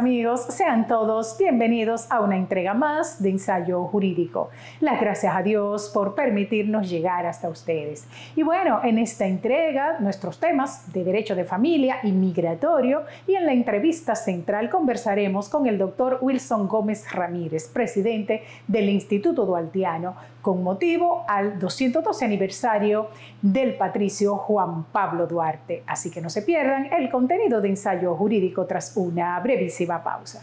amigos, sean todos bienvenidos a una entrega más de Ensayo Jurídico. Las gracias a Dios por permitirnos llegar hasta ustedes. Y bueno, en esta entrega, nuestros temas de derecho de familia y migratorio, y en la entrevista central conversaremos con el doctor Wilson Gómez Ramírez, presidente del Instituto Duartiano, con motivo al 212 aniversario del patricio Juan Pablo Duarte. Así que no se pierdan el contenido de Ensayo Jurídico tras una brevísima pausa.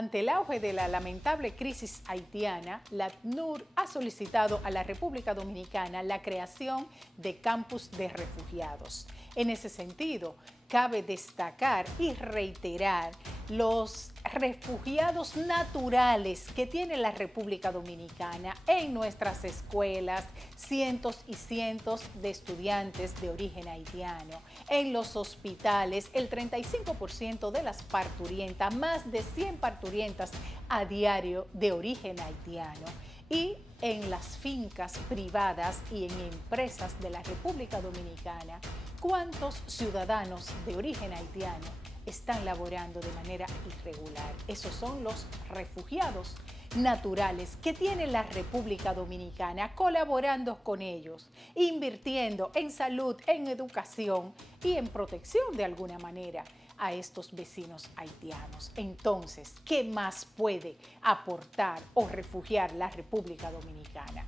Ante el auge de la lamentable crisis haitiana, la ACNUR ha solicitado a la República Dominicana la creación de campus de refugiados. En ese sentido, cabe destacar y reiterar los refugiados naturales que tiene la República Dominicana en nuestras escuelas, cientos y cientos de estudiantes de origen haitiano. En los hospitales, el 35% de las parturientas, más de 100 parturientas a diario de origen haitiano. Y en las fincas privadas y en empresas de la República Dominicana, ¿cuántos ciudadanos de origen haitiano están laborando de manera irregular? Esos son los refugiados naturales que tiene la República Dominicana, colaborando con ellos, invirtiendo en salud, en educación y en protección de alguna manera a estos vecinos haitianos. Entonces, ¿qué más puede aportar o refugiar la República Dominicana?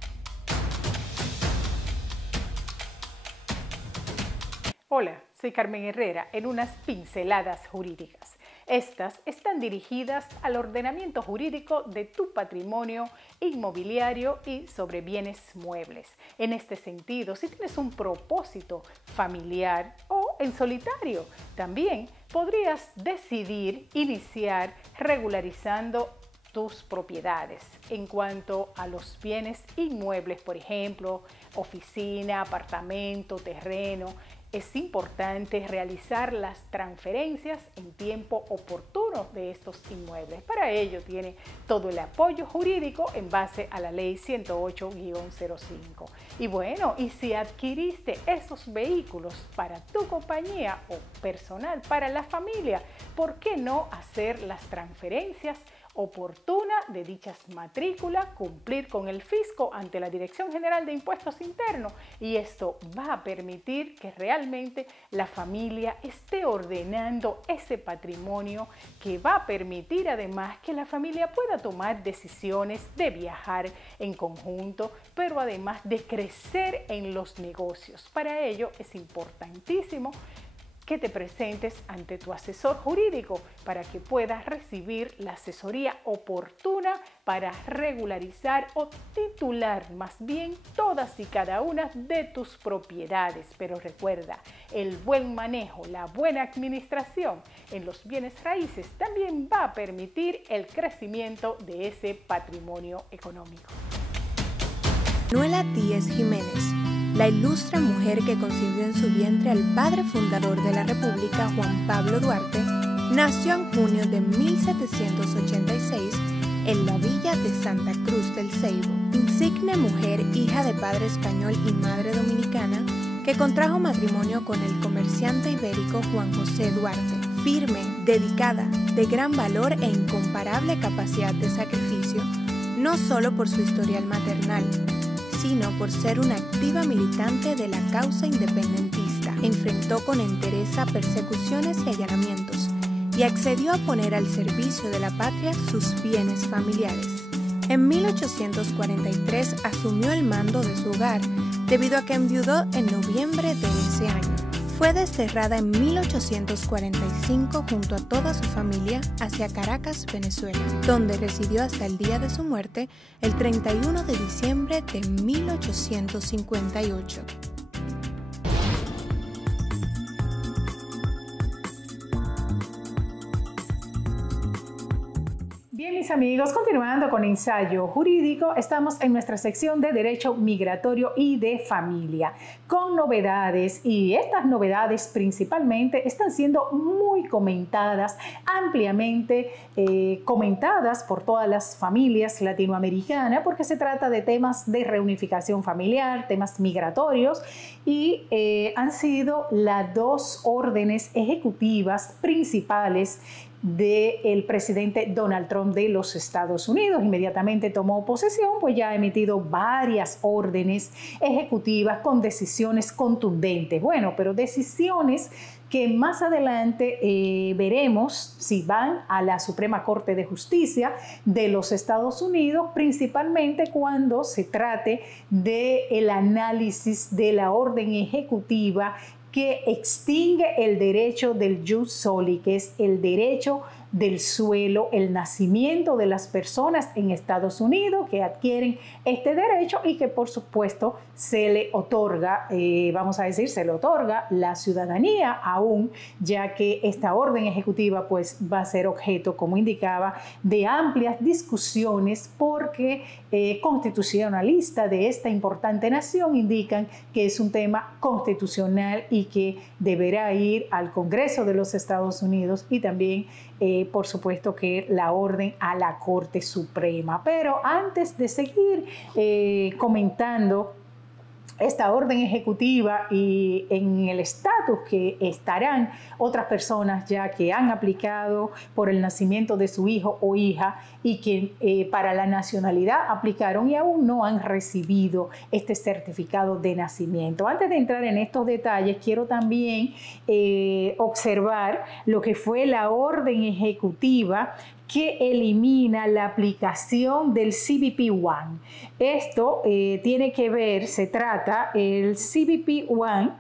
Hola, soy Carmen Herrera en unas pinceladas jurídicas. Estas están dirigidas al ordenamiento jurídico de tu patrimonio inmobiliario y sobre bienes muebles. En este sentido, si tienes un propósito familiar o en solitario, también podrías decidir iniciar regularizando tus propiedades. En cuanto a los bienes inmuebles, por ejemplo, oficina, apartamento, terreno, es importante realizar las transferencias en tiempo oportuno de estos inmuebles. Para ello tiene todo el apoyo jurídico en base a la ley 108-05. Y bueno, y si adquiriste esos vehículos para tu compañía o personal, para la familia, ¿por qué no hacer las transferencias oportuna de dichas matrículas, cumplir con el fisco ante la Dirección General de Impuestos Internos? Y esto va a permitir que realmente la familia esté ordenando ese patrimonio, que va a permitir además que la familia pueda tomar decisiones de viajar en conjunto, pero además de crecer en los negocios. Para ello es importantísimo que te presentes ante tu asesor jurídico para que puedas recibir la asesoría oportuna para regularizar o titular más bien todas y cada una de tus propiedades. Pero recuerda, el buen manejo, la buena administración en los bienes raíces también va a permitir el crecimiento de ese patrimonio económico. Manuela Díez Jiménez, la ilustre mujer que concibió en su vientre al padre fundador de la República, Juan Pablo Duarte, nació en junio de 1786 en la villa de Santa Cruz del Ceibo. Insigne mujer, hija de padre español y madre dominicana, que contrajo matrimonio con el comerciante ibérico Juan José Duarte. Firme, dedicada, de gran valor e incomparable capacidad de sacrificio, no solo por su historial maternal, sino por ser una activa militante de la causa independentista. Enfrentó con entereza persecuciones y allanamientos y accedió a poner al servicio de la patria sus bienes familiares. En 1843 asumió el mando de su hogar debido a que enviudó en noviembre de ese año. Fue desterrada en 1845 junto a toda su familia hacia Caracas, Venezuela, donde residió hasta el día de su muerte, el 31 de diciembre de 1858. Bien, mis mis amigos, continuando con Ensayo Jurídico, estamos en nuestra sección de Derecho Migratorio y de Familia, con novedades, y estas novedades principalmente están siendo muy comentadas, ampliamente comentadas por todas las familias latinoamericanas, porque se trata de temas de reunificación familiar, temas migratorios, y han sido las dos órdenes ejecutivas principales del presidente Donald Trump de los Estados Unidos. Inmediatamente tomó posesión, pues ya ha emitido varias órdenes ejecutivas con decisiones contundentes. Bueno, pero decisiones que más adelante veremos si van a la Suprema Corte de Justicia de los Estados Unidos, principalmente cuando se trate del análisis de la orden ejecutiva que extingue el derecho del jus soli, que es el derecho del suelo, el nacimiento de las personas en Estados Unidos que adquieren este derecho y que por supuesto se le otorga, se le otorga la ciudadanía aún, ya que esta orden ejecutiva pues va a ser objeto, como indicaba, de amplias discusiones porque constitucionalistas de esta importante nación indican que es un tema constitucional y que deberá ir al Congreso de los Estados Unidos y también por supuesto que la orden a la Corte Suprema. Pero antes de seguir comentando esta orden ejecutiva y en el estatus que estarán otras personas ya que han aplicado por el nacimiento de su hijo o hija y que para la nacionalidad aplicaron y aún no han recibido este certificado de nacimiento. Antes de entrar en estos detalles, quiero también observar lo que fue la orden ejecutiva que elimina la aplicación del CBP One. Esto tiene que ver, se trata, el CBP One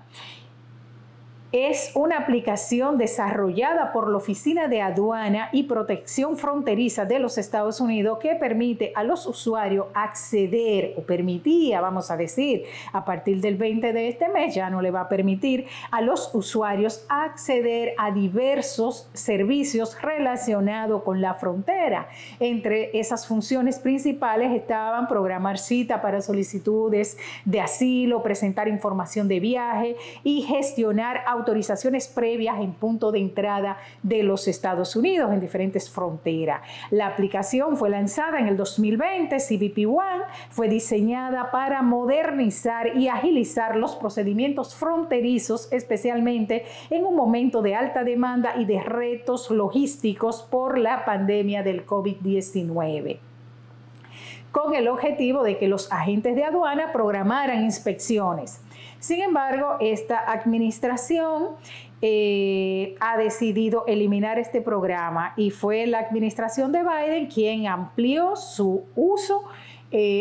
es una aplicación desarrollada por la Oficina de Aduana y Protección Fronteriza de los Estados Unidos que permite a los usuarios acceder, o permitía, vamos a decir, a partir del 20 de este mes, ya no le va a permitir a los usuarios acceder a diversos servicios relacionados con la frontera. Entre esas funciones principales estaban programar cita para solicitudes de asilo, presentar información de viaje y gestionar autorizaciones previas en punto de entrada de los Estados Unidos en diferentes fronteras. La aplicación fue lanzada en el 2020, CBP One fue diseñada para modernizar y agilizar los procedimientos fronterizos, especialmente en un momento de alta demanda y de retos logísticos por la pandemia del COVID-19. Con el objetivo de que los agentes de aduana programaran inspecciones. Sin embargo, esta administración ha decidido eliminar este programa y fue la administración de Biden quien amplió su uso,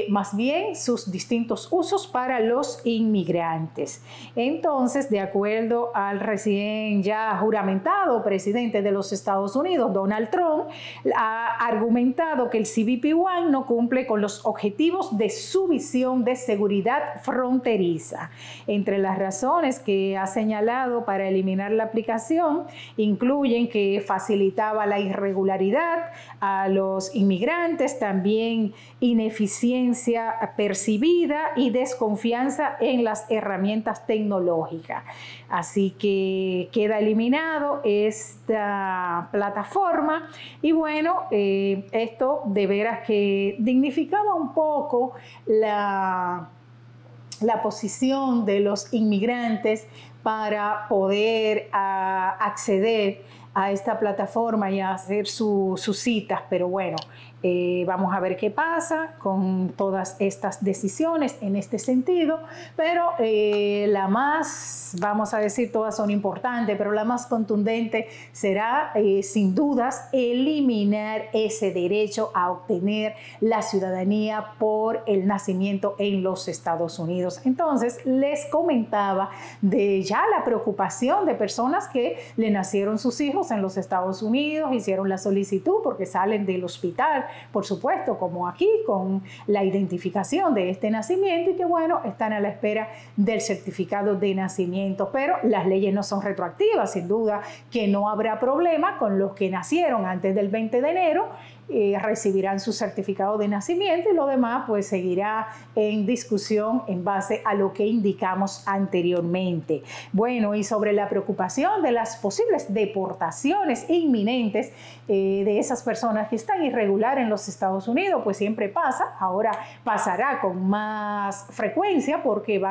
más bien sus distintos usos para los inmigrantes. Entonces, de acuerdo al recién ya juramentado presidente de los Estados Unidos, Donald Trump, ha argumentado que el CBP One no cumple con los objetivos de su visión de seguridad fronteriza. Entre las razones que ha señalado para eliminar la aplicación incluyen que facilitaba la irregularidad a los inmigrantes, también ineficiencia percibida y desconfianza en las herramientas tecnológicas. Así que queda eliminado esta plataforma y bueno, esto de veras que dignificaba un poco la posición de los inmigrantes para poder acceder a esta plataforma y a hacer sus citas, pero bueno, vamos a ver qué pasa con todas estas decisiones en este sentido, pero la más, vamos a decir, todas son importantes, pero la más contundente será sin dudas eliminar ese derecho a obtener la ciudadanía por el nacimiento en los Estados Unidos. Entonces les comentaba de ya la preocupación de personas que le nacieron sus hijos en los Estados Unidos, hicieron la solicitud porque salen del hospital, por supuesto, como aquí, con la identificación de este nacimiento y que, bueno, están a la espera del certificado de nacimiento. Pero las leyes no son retroactivas, sin duda que no habrá problema con los que nacieron antes del 20 de enero recibirán su certificado de nacimiento y lo demás pues seguirá en discusión en base a lo que indicamos anteriormente. Bueno, y sobre la preocupación de las posibles deportaciones inminentes de esas personas que están irregular en los Estados Unidos, pues siempre pasa, ahora pasará con más frecuencia porque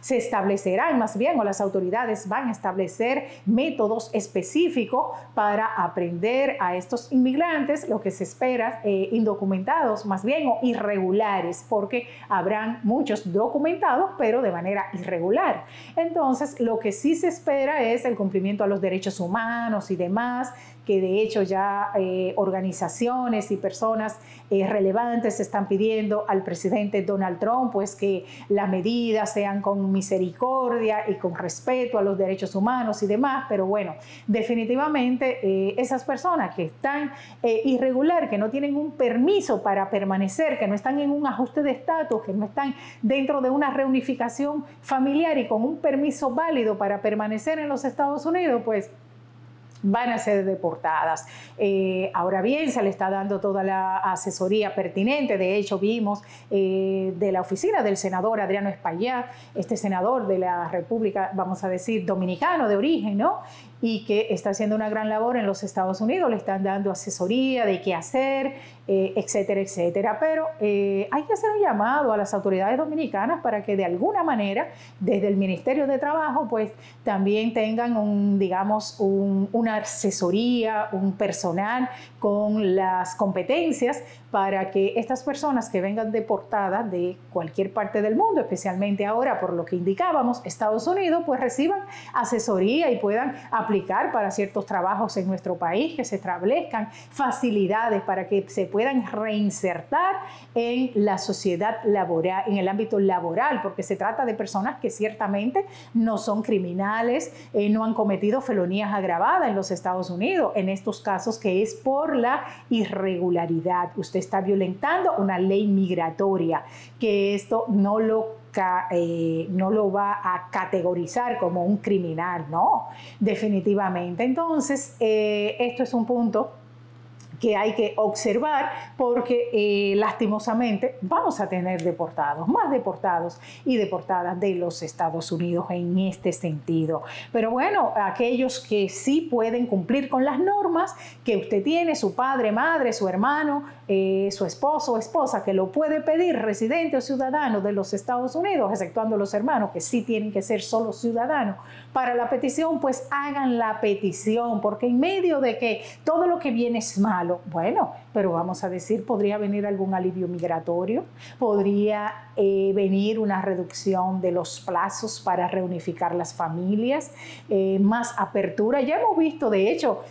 se establecerán más bien, o las autoridades van a establecer métodos específicos para aprender a estos inmigrantes, lo que se espera, indocumentados más bien o irregulares, porque habrán muchos documentados pero de manera irregular. Entonces lo que sí se espera es el cumplimiento a los derechos humanos y demás, que de hecho ya organizaciones y personas relevantes están pidiendo al presidente Donald Trump pues que las medidas sean con misericordia y con respeto a los derechos humanos y demás, pero bueno, definitivamente esas personas que están irregular, que no tienen un permiso para permanecer, que no están en un ajuste de estatus, que no están dentro de una reunificación familiar y con un permiso válido para permanecer en los Estados Unidos, pues van a ser deportadas. Ahora bien, se le está dando toda la asesoría pertinente. De hecho, vimos de la oficina del senador Adriano Espaillat, este senador de la República, vamos a decir, dominicano de origen, ¿no? Y que está haciendo una gran labor en los Estados Unidos, le están dando asesoría de qué hacer, etcétera, etcétera. Pero hay que hacer un llamado a las autoridades dominicanas para que de alguna manera, desde el Ministerio de Trabajo, pues también tengan digamos, una asesoría, un personal con las competencias para que estas personas que vengan deportadas de cualquier parte del mundo, especialmente ahora por lo que indicábamos, Estados Unidos, pues reciban asesoría y puedan aplicar para ciertos trabajos en nuestro país, que se establezcan facilidades para que se puedan reinsertar en la sociedad laboral, en el ámbito laboral, porque se trata de personas que ciertamente no son criminales, no han cometido felonías agravadas en los Estados Unidos, en estos casos que es por la irregularidad. Usted está violentando una ley migratoria, que esto no lo va a categorizar como un criminal, no, definitivamente. Entonces, esto es un punto que hay que observar porque lastimosamente vamos a tener deportados, más deportados y deportadas de los Estados Unidos en este sentido. Pero bueno, aquellos que sí pueden cumplir con las normas que usted tiene, su padre, madre, su hermano, su esposo o esposa, que lo puede pedir, residente o ciudadano de los Estados Unidos, exceptuando los hermanos que sí tienen que ser solo ciudadanos, para la petición, pues hagan la petición, porque en medio de que todo lo que viene es malo, bueno, pero vamos a decir, podría venir algún alivio migratorio, podría venir una reducción de los plazos para reunificar las familias, más apertura. Ya hemos visto, de hecho,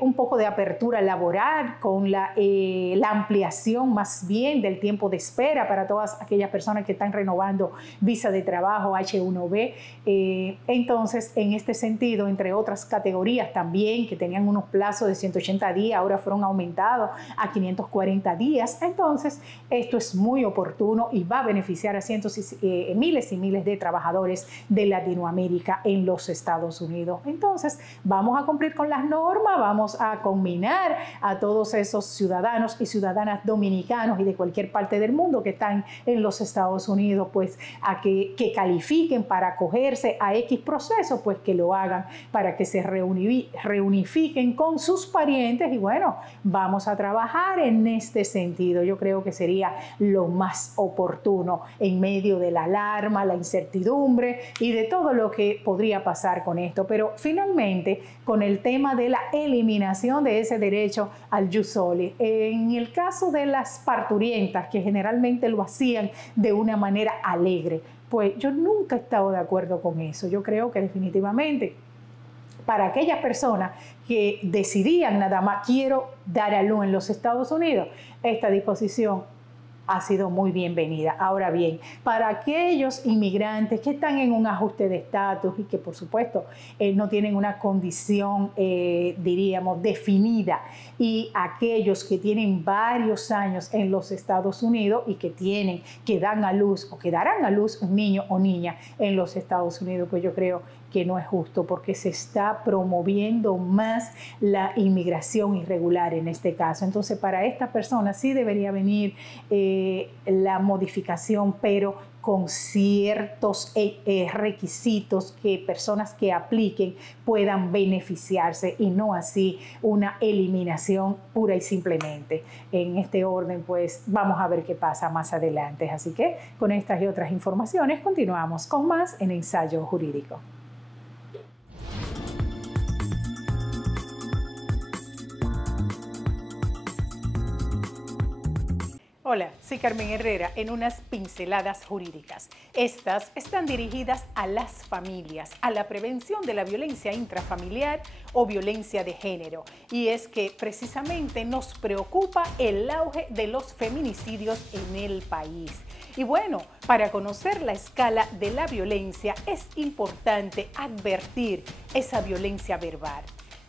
un poco de apertura laboral con la ampliación más bien del tiempo de espera para todas aquellas personas que están renovando visa de trabajo H1B. Entonces, en este sentido, entre otras categorías también que tenían unos plazos de 180 días, ahora fueron aumentados a 540 días. Entonces, esto es muy oportuno y va a beneficiar a miles y miles de trabajadores de Latinoamérica en los Estados Unidos. Entonces, vamos a cumplir con las normas, vamos a combinar a todos esos ciudadanos y ciudadanas dominicanos y de cualquier parte del mundo que están en los Estados Unidos, pues a que califiquen para acogerse a X proceso, pues que lo hagan para que se reunifiquen con sus parientes y bueno, vamos a trabajar en este sentido. Yo creo que sería lo más oportuno en medio de la alarma, la incertidumbre y de todo lo que podría pasar con esto. Pero finalmente, con el tema de la eliminación de ese derecho al jus soli, en el caso de las parturientas, que generalmente lo hacían de una manera alegre, pues yo nunca he estado de acuerdo con eso. Yo creo que definitivamente para aquellas personas que decidían nada más quiero dar a luz en los Estados Unidos, esta disposición ha sido muy bienvenida. Ahora bien, para aquellos inmigrantes que están en un ajuste de estatus y que por supuesto no tienen una condición, diríamos, definida, y aquellos que tienen varios años en los Estados Unidos y que dan a luz o que darán a luz un niño o niña en los Estados Unidos, pues yo creo que no es justo porque se está promoviendo más la inmigración irregular en este caso. Entonces, para estas personas sí debería venir la modificación, pero con ciertos requisitos que personas que apliquen puedan beneficiarse y no así una eliminación pura y simplemente. En este orden, pues vamos a ver qué pasa más adelante. Así que con estas y otras informaciones continuamos con más en Ensayo Jurídico. Hola, soy Carmen Herrera en unas pinceladas jurídicas. Estas están dirigidas a las familias, a la prevención de la violencia intrafamiliar o violencia de género. Y es que precisamente nos preocupa el auge de los feminicidios en el país. Y bueno, para conocer la escala de la violencia es importante advertir esa violencia verbal,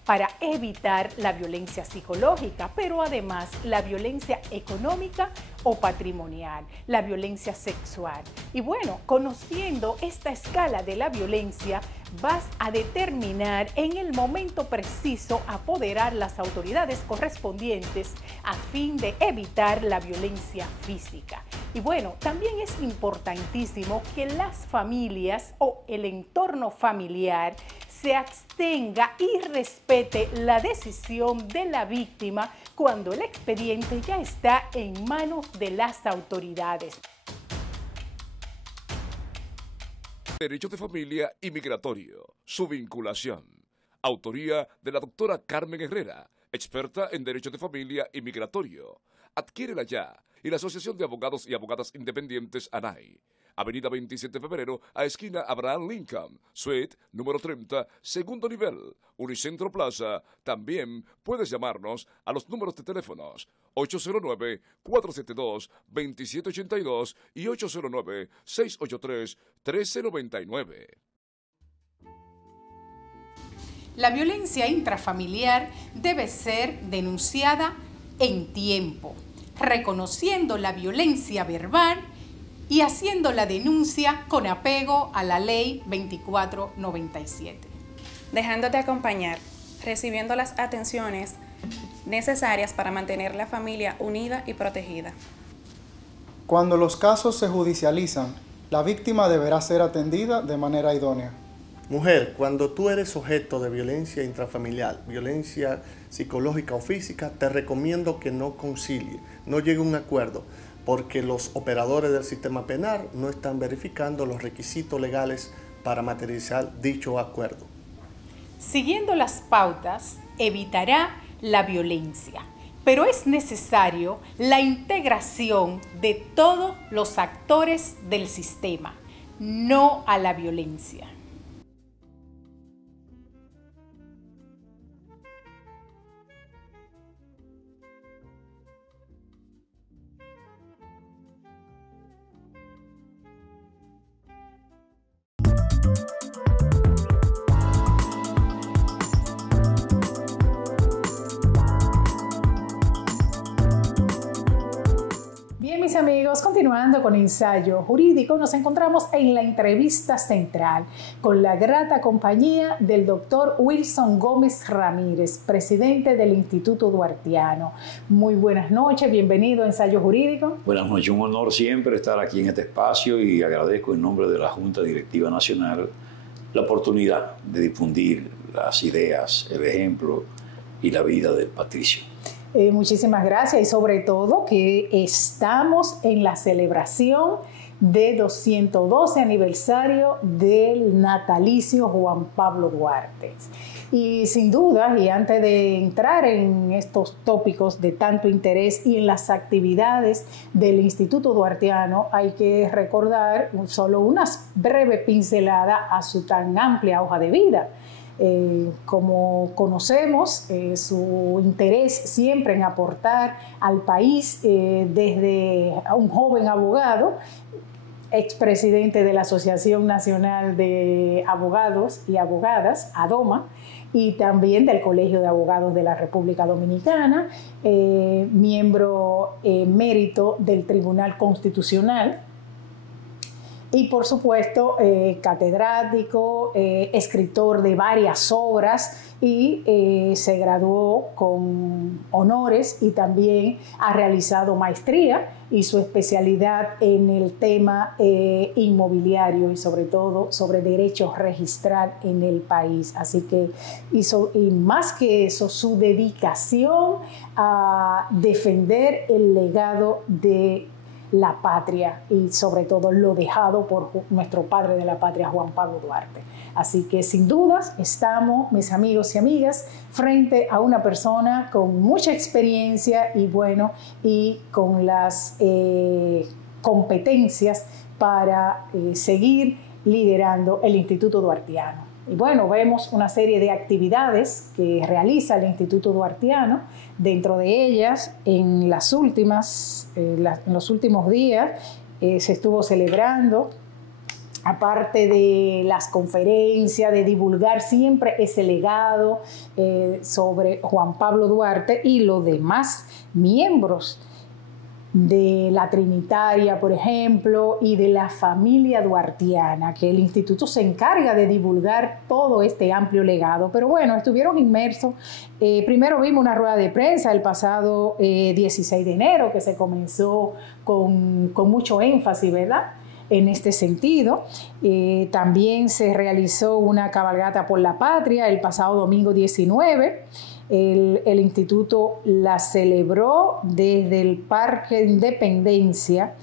para evitar la violencia psicológica, pero además la violencia económica o patrimonial, la violencia sexual. Y bueno, conociendo esta escala de la violencia, vas a determinar en el momento preciso apoderar las autoridades correspondientes a fin de evitar la violencia física. Y bueno, también es importantísimo que las familias o el entorno familiar se abstenga y respete la decisión de la víctima cuando el expediente ya está en manos de las autoridades. Derecho de familia y migratorio. Su vinculación. Autoría de la doctora Carmen Herrera, experta en derecho de familia y migratorio. Adquiérela ya. Y la Asociación de Abogados y Abogadas Independientes ANAI. Avenida 27 de febrero, a esquina Abraham Lincoln, suite número 30, segundo nivel, Unicentro Plaza. También puedes llamarnos a los números de teléfonos 809-472-2782 y 809-683-1399. La violencia intrafamiliar debe ser denunciada en tiempo, reconociendo la violencia verbal y haciendo la denuncia con apego a la Ley 2497. Dejándote acompañar, recibiendo las atenciones necesarias para mantener la familia unida y protegida. Cuando los casos se judicializan, la víctima deberá ser atendida de manera idónea. Mujer, cuando tú eres objeto de violencia intrafamiliar, violencia psicológica o física, te recomiendo que no concilie, no llegue a un acuerdo, porque los operadores del sistema penal no están verificando los requisitos legales para materializar dicho acuerdo. Siguiendo las pautas, evitará la violencia, pero es necesario la integración de todos los actores del sistema, no a la violencia. Bien, mis amigos, continuando con Ensayo Jurídico, nos encontramos en la entrevista central con la grata compañía del doctor Wilson Gómez Ramírez, presidente del Instituto Duartiano. Muy buenas noches, bienvenido a Ensayo Jurídico. Buenas noches, un honor siempre estar aquí en este espacio y agradezco en nombre de la Junta Directiva Nacional la oportunidad de difundir las ideas, el ejemplo y la vida del patricio. Muchísimas gracias y sobre todo que estamos en la celebración de 212 aniversario del natalicio Juan Pablo Duarte. Y sin duda, y antes de entrar en estos tópicos de tanto interés y en las actividades del Instituto Duartiano, hay que recordar solo una breve pincelada a su tan amplia hoja de vida. Como conocemos, su interés siempre en aportar al país desde un joven abogado, expresidente de la Asociación Nacional de Abogados y Abogadas, ADOMA, y también del Colegio de Abogados de la República Dominicana, miembro emérito del Tribunal Constitucional, y por supuesto catedrático, escritor de varias obras y se graduó con honores y también ha realizado maestría y su especialidad en el tema inmobiliario y sobre todo sobre derecho registral en el país. Así que hizo, y más que eso, su dedicación a defender el legado de la patria y sobre todo lo dejado por nuestro padre de la patria, Juan Pablo Duarte. Así que sin dudas estamos, mis amigos y amigas, frente a una persona con mucha experiencia y bueno, y con las competencias para seguir liderando el Instituto Duartiano. Y bueno, vemos una serie de actividades que realiza el Instituto Duartiano. Dentro de ellas, en los últimos días, se estuvo celebrando, aparte de las conferencias, de divulgar siempre ese legado sobre Juan Pablo Duarte y los demás miembros de la Trinitaria, por ejemplo, y de la familia duartiana, que el instituto se encarga de divulgar todo este amplio legado. Pero bueno, estuvieron inmersos. Primero vimos una rueda de prensa el pasado 16 de enero, que se comenzó con mucho énfasis, ¿verdad?, en este sentido. También se realizó una cabalgata por la patria el pasado domingo 19. El instituto la celebró desde el Parque Independencia.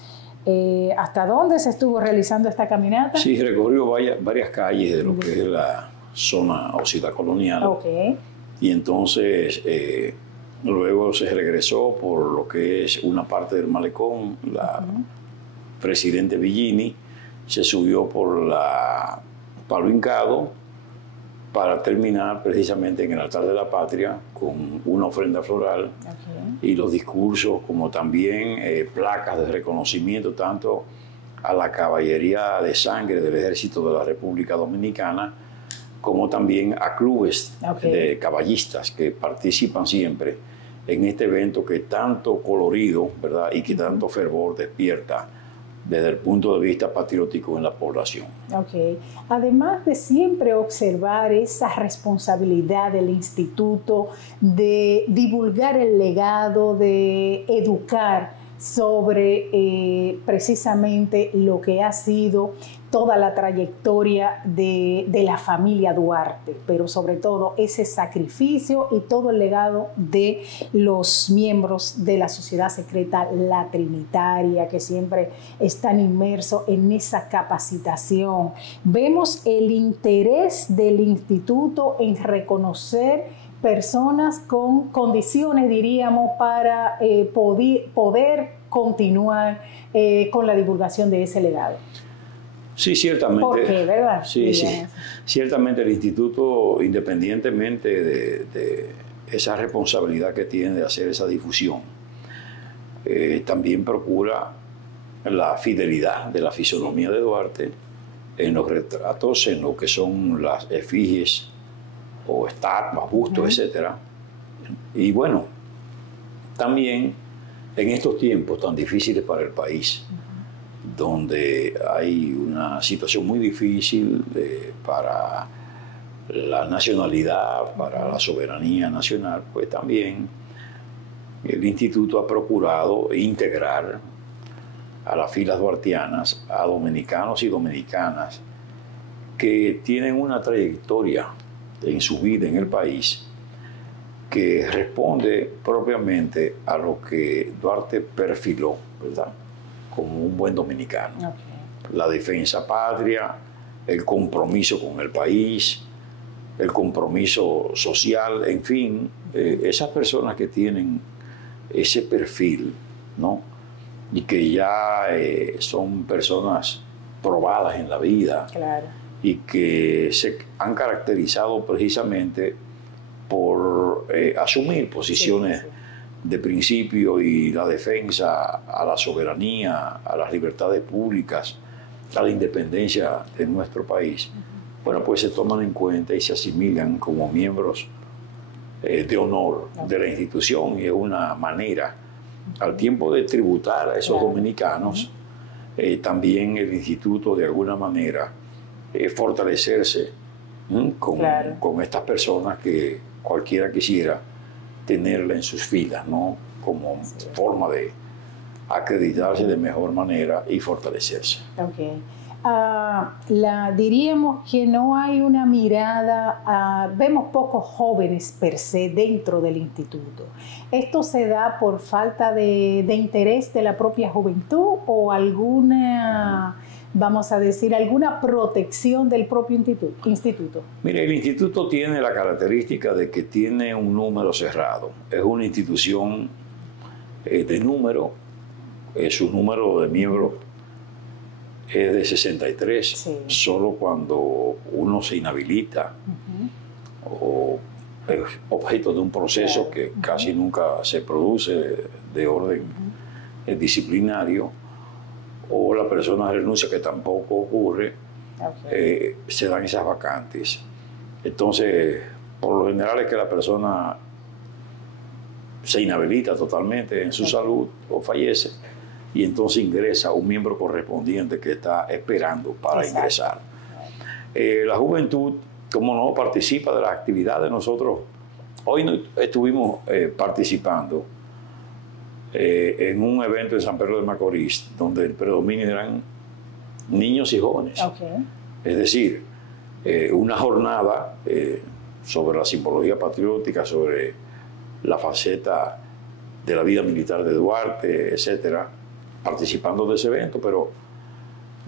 ¿Hasta dónde se estuvo realizando esta caminata? Sí, recorrió varias calles de lo que es la zona Osita Colonial. Okay. Y entonces luego se regresó por lo que es una parte del malecón, la Presidente Villini, se subió por la Palo Hincado, para terminar precisamente en el altar de la patria con una ofrenda floral y los discursos, como también placas de reconocimiento tanto a la caballería de sangre del Ejército de la República Dominicana como también a clubes de caballistas que participan siempre en este evento que tanto colorido, ¿verdad?, y que tanto fervor despierta desde el punto de vista patriótico en la población. Okay. Además de siempre observar esa responsabilidad del instituto de divulgar el legado, de educar sobre precisamente lo que ha sido toda la trayectoria de la familia Duarte, pero sobre todo ese sacrificio y todo el legado de los miembros de la sociedad secreta La Trinitaria, que siempre están inmersos en esa capacitación. Vemos el interés del instituto en reconocer personas con condiciones, diríamos, para poder continuar con la divulgación de ese legado. Sí, ciertamente. ¿Por qué, verdad? Sí, sí. Ciertamente el instituto, independientemente de esa responsabilidad que tiene de hacer esa difusión, también procura la fidelidad de la fisonomía de Duarte en los retratos, en lo que son las efigies o estatuas, bustos, etc. Y bueno, también en estos tiempos tan difíciles para el país, donde hay una situación muy difícil para la nacionalidad, para la soberanía nacional, pues también el instituto ha procurado integrar a las filas duartianas a dominicanos y dominicanas que tienen una trayectoria en su vida en el país que responde propiamente a lo que Duarte perfiló, ¿verdad?, como un buen dominicano. Okay. La defensa patria, el compromiso con el país, el compromiso social, en fin, esas personas que tienen ese perfil, ¿no?, y que ya son personas probadas en la vida. Claro. Y que se han caracterizado precisamente por asumir posiciones de principio y la defensa a la soberanía, a las libertades públicas, a la independencia de nuestro país. Bueno, pues se toman en cuenta y se asimilan como miembros de honor de la institución, y es una manera, al tiempo de tributar a esos dominicanos, también el instituto de alguna manera fortalecerse con estas personas que cualquiera quisiera tenerla en sus filas, ¿no? Como forma de acreditarse de mejor manera y fortalecerse. Okay. Diríamos que no hay una mirada, vemos pocos jóvenes per se dentro del instituto. ¿Esto se da por falta de interés de la propia juventud o alguna, vamos a decir, alguna protección del propio instituto? Mire, el instituto tiene la característica de que tiene un número cerrado. Es una institución de número, su número de miembros es de 63, sí. Solo cuando uno se inhabilita o es objeto de un proceso que casi nunca se produce de orden disciplinario, o la persona renuncia, que tampoco ocurre, se dan esas vacantes. Entonces, por lo general es que la persona se inhabilita totalmente en su salud o fallece, y entonces ingresa un miembro correspondiente que está esperando para ingresar. La juventud, como no, participa de las actividades. Nosotros hoy estuvimos participando en un evento en San Pedro de Macorís, donde el predominio eran niños y jóvenes. Es decir, una jornada sobre la simbología patriótica, sobre la faceta de la vida militar de Duarte, etcétera, participando de ese evento. Pero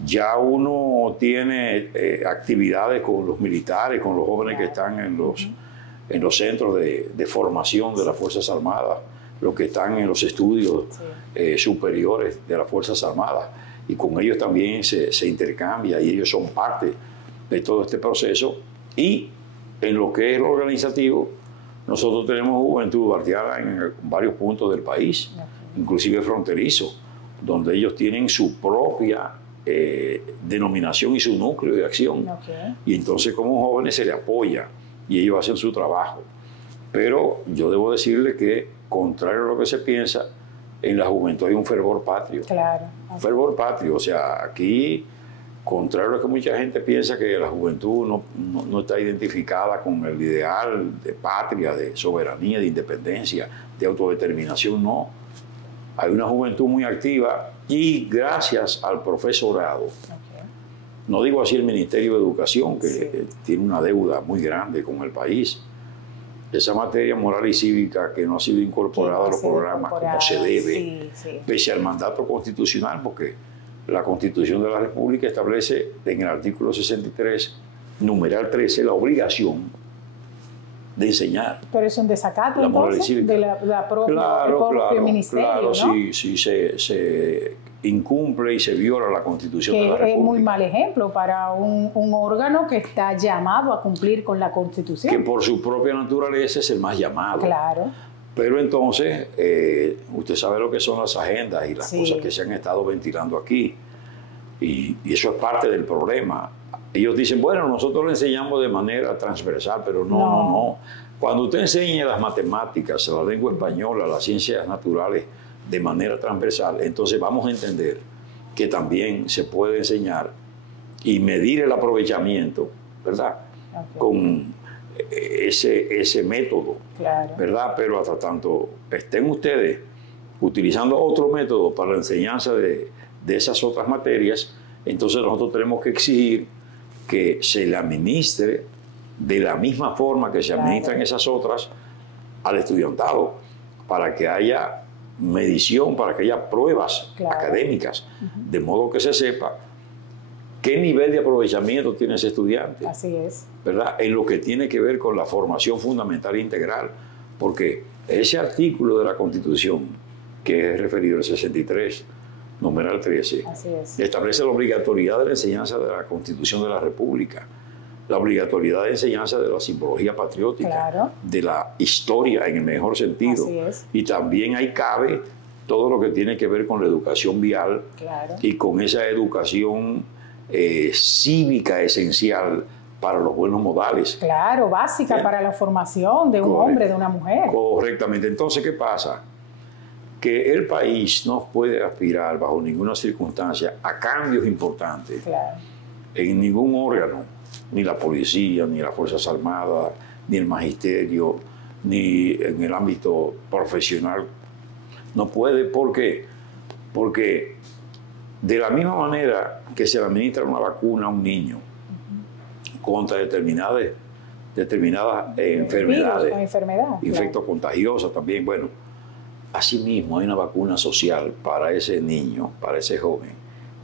ya uno tiene actividades con los militares, con los jóvenes que están en los centros de formación de las Fuerzas Armadas, los que están en los estudios superiores de las Fuerzas Armadas, y con ellos también se intercambia, y ellos son parte de todo este proceso. Y en lo que es lo organizativo, nosotros tenemos juventud duartiana en varios puntos del país, inclusive fronterizo, donde ellos tienen su propia denominación y su núcleo de acción. Y entonces como jóvenes se les apoya y ellos hacen su trabajo. Pero yo debo decirle que, contrario a lo que se piensa, en la juventud hay un fervor patrio. Un fervor patrio. O sea, aquí, contrario a lo que mucha gente piensa, que la juventud no está identificada con el ideal de patria, de soberanía, de independencia, de autodeterminación, no. Hay una juventud muy activa, y gracias al profesorado, no digo así el Ministerio de Educación, que tiene una deuda muy grande con el país, esa materia moral y cívica que no ha sido incorporada a los programas como se debe, pese al mandato constitucional, porque la Constitución de la República establece en el artículo 63, numeral 13, la obligación de enseñar. Pero es un desacato, la moral entonces, de la propio ministerio, claro, ¿no? Sí, se incumple y se viola la Constitución de la República. Es muy mal ejemplo para un órgano que está llamado a cumplir con la Constitución. Que por su propia naturaleza es el más llamado. Claro. Pero entonces, usted sabe lo que son las agendas y las cosas que se han estado ventilando aquí. Y eso es parte del problema. Ellos dicen, bueno, nosotros le enseñamos de manera transversal, pero no. Cuando usted enseña las matemáticas, la lengua española, las ciencias naturales de manera transversal, entonces vamos a entender que también se puede enseñar y medir el aprovechamiento, ¿verdad? Con ese método, ¿verdad? Pero hasta tanto estén ustedes utilizando otro método para la enseñanza de esas otras materias, entonces nosotros tenemos que exigir que se le administre de la misma forma que se administran esas otras al estudiantado, para que haya medición, para que haya pruebas académicas, de modo que se sepa qué nivel de aprovechamiento tiene ese estudiante. Así es. ¿Verdad? En lo que tiene que ver con la formación fundamental e integral, porque ese artículo de la Constitución, que es referido al 63, numeral 13, establece la obligatoriedad de la enseñanza de la Constitución de la República, la obligatoriedad de enseñanza de la simbología patriótica, de la historia en el mejor sentido, y también ahí cabe todo lo que tiene que ver con la educación vial y con esa educación cívica esencial para los buenos modales. Claro, básica para la formación de un hombre, de una mujer. Correctamente. Entonces, ¿qué pasa? que el país no puede aspirar bajo ninguna circunstancia a cambios importantes en ningún órgano, ni la policía, ni las Fuerzas Armadas, ni el magisterio, ni en el ámbito profesional. No puede, ¿por qué? Porque de la misma manera que se le administra una vacuna a un niño contra determinadas enfermedades, infectos contagiosos también, bueno, asimismo hay una vacuna social para ese niño, para ese joven,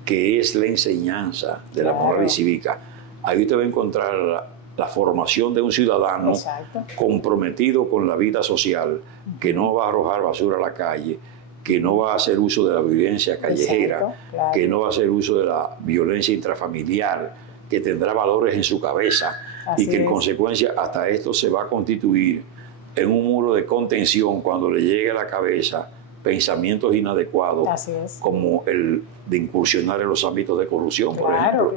que es la enseñanza de la moral y cívica. Ahí usted va a encontrar la formación de un ciudadano comprometido con la vida social, que no va a arrojar basura a la calle, que no va a hacer uso de la violencia callejera, que no va a hacer uso de la violencia intrafamiliar, que tendrá valores en su cabeza y que en consecuencia hasta esto se va a constituir en un muro de contención cuando le llegue a la cabeza pensamientos inadecuados como el de incursionar en los ámbitos de corrupción, por ejemplo.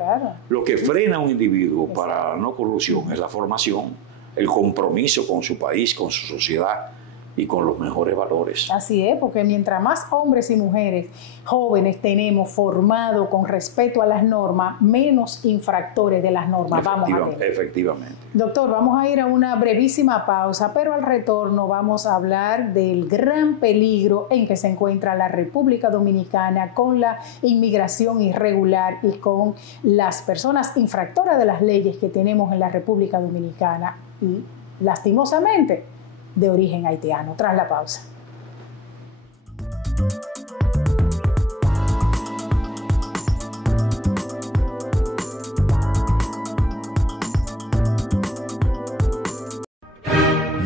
Lo que frena a un individuo para la no corrupción es la formación, el compromiso con su país, con su sociedad y con los mejores valores. Así es, porque mientras más hombres y mujeres jóvenes tenemos formados con respeto a las normas, menos infractores de las normas vamos a tener. Efectivamente. Doctor, vamos a ir a una brevísima pausa, pero al retorno vamos a hablar del gran peligro en que se encuentra la República Dominicana con la inmigración irregular y con las personas infractoras de las leyes que tenemos en la República Dominicana y, lastimosamente, de origen haitiano. Tras la pausa.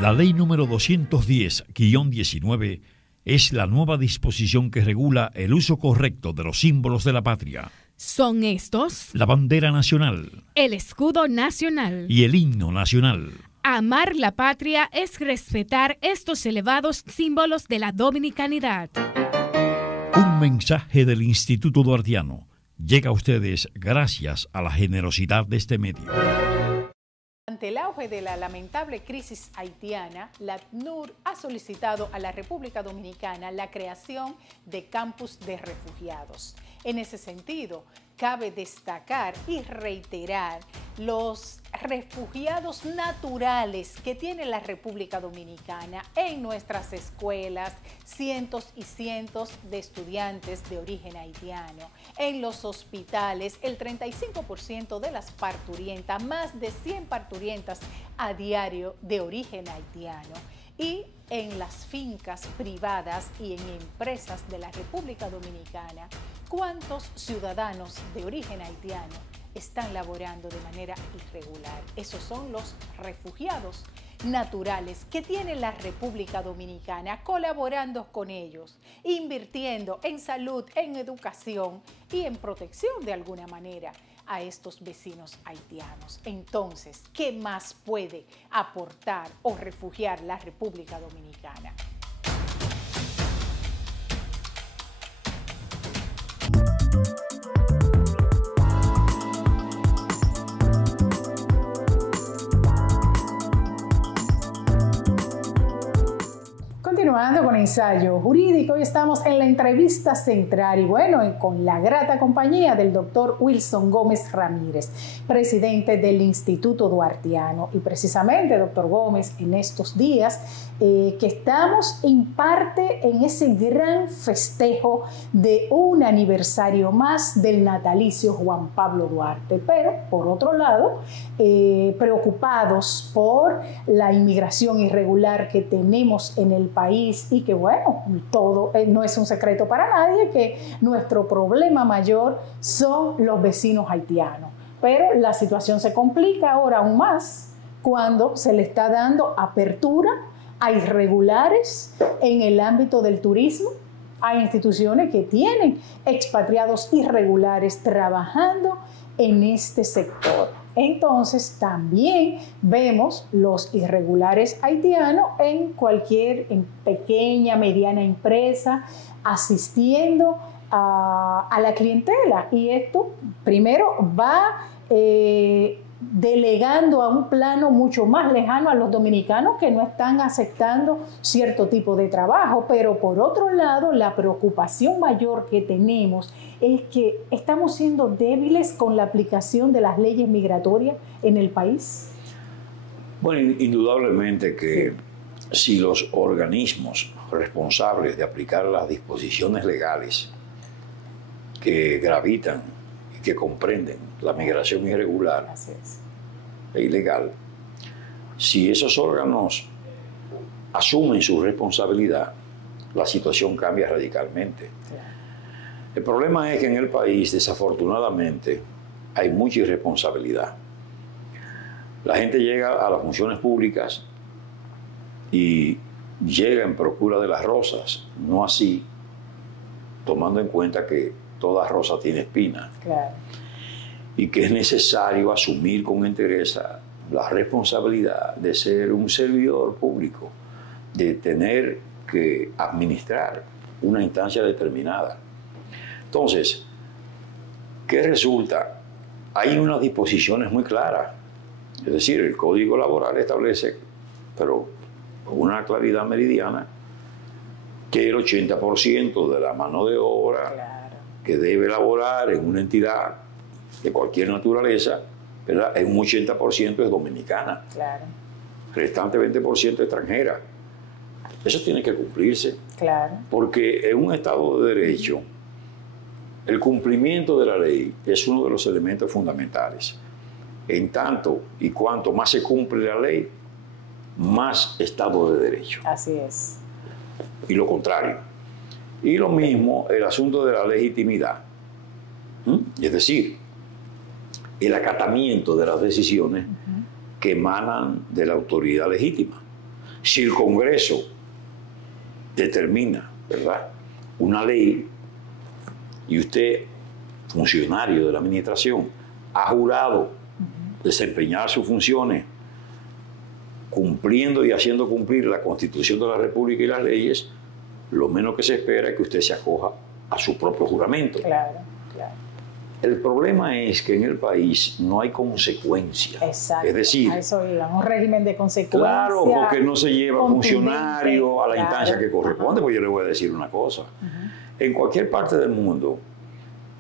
La ley número 210-19 es la nueva disposición que regula el uso correcto de los símbolos de la patria. Son estos: la bandera nacional, el escudo nacional y el himno nacional. Amar la patria es respetar estos elevados símbolos de la dominicanidad. Un mensaje del Instituto Duartiano llega a ustedes gracias a la generosidad de este medio. Ante el auge de la lamentable crisis haitiana, la ACNUR ha solicitado a la República Dominicana la creación de campus de refugiados. En ese sentido, cabe destacar y reiterar los refugiados naturales que tiene la República Dominicana en nuestras escuelas, cientos y cientos de estudiantes de origen haitiano, en los hospitales, el 35% de las parturientas, más de 100 parturientas a diario de origen haitiano, y en las fincas privadas y en empresas de la República Dominicana. ¿Cuántos ciudadanos de origen haitiano están laborando de manera irregular? Esos son los refugiados naturales que tiene la República Dominicana, colaborando con ellos, invirtiendo en salud, en educación y en protección de alguna manera a estos vecinos haitianos. Entonces, ¿qué más puede aportar o refugiar la República Dominicana? Continuando con ensayo jurídico, hoy estamos en la entrevista central y bueno, con la grata compañía del doctor Wilson Gómez Ramírez, presidente del Instituto Duartiano. Y precisamente, doctor Gómez, en estos días que estamos en parte en ese gran festejo de un aniversario más del natalicio Juan Pablo Duarte, pero por otro lado, preocupados por la inmigración irregular que tenemos en el país y que bueno, todo no es un secreto para nadie que nuestro problema mayor son los vecinos haitianos. Pero la situación se complica ahora aún más cuando se le está dando apertura a irregulares en el ámbito del turismo, a instituciones que tienen expatriados irregulares trabajando en este sector. Entonces también vemos los irregulares haitianos en pequeña, mediana empresa, asistiendo a la clientela. Y esto primero va delegando a un plano mucho más lejano a los dominicanos que no están aceptando cierto tipo de trabajo. Pero por otro lado, la preocupación mayor que tenemos es que estamos siendo débiles con la aplicación de las leyes migratorias en el país. Bueno, indudablemente que si los organismos responsables de aplicar las disposiciones legales que gravitan y que comprenden la migración irregular e ilegal, si esos órganos asumen su responsabilidad, la situación cambia radicalmente. El problema es que en el país, desafortunadamente, hay mucha irresponsabilidad. La gente llega a las funciones públicas y llega en procura de las rosas, no así, tomando en cuenta que toda rosa tiene espina. Claro. Y que es necesario asumir con entereza la responsabilidad de ser un servidor público, de tener que administrar una instancia determinada. Entonces, ¿qué resulta? Hay unas disposiciones muy claras. Es decir, el Código Laboral establece, pero con una claridad meridiana, que el 80% de la mano de obra que debe laborar en una entidad de cualquier naturaleza, ¿verdad?, un 80% es dominicana. Claro. Restante 20% extranjera. Eso tiene que cumplirse. Claro. Porque en un Estado de Derecho, el cumplimiento de la ley es uno de los elementos fundamentales. En tanto y cuanto más se cumple la ley, más Estado de Derecho. Así es. Y lo contrario. Y lo mismo el asunto de la legitimidad. Es decir, el acatamiento de las decisiones que emanan de la autoridad legítima. Si el Congreso determina, ¿verdad?, una ley y usted, funcionario de la administración, ha jurado desempeñar sus funciones cumpliendo y haciendo cumplir la Constitución de la República y las leyes, lo menos que se espera es que usted se acoja a su propio juramento. Claro, claro. El problema es que en el país no hay consecuencia. Exacto. Es decir, a eso iba, un régimen de consecuencia. Claro, porque no se lleva funcionario a la instancia que corresponde. Pues yo le voy a decir una cosa. En cualquier parte del mundo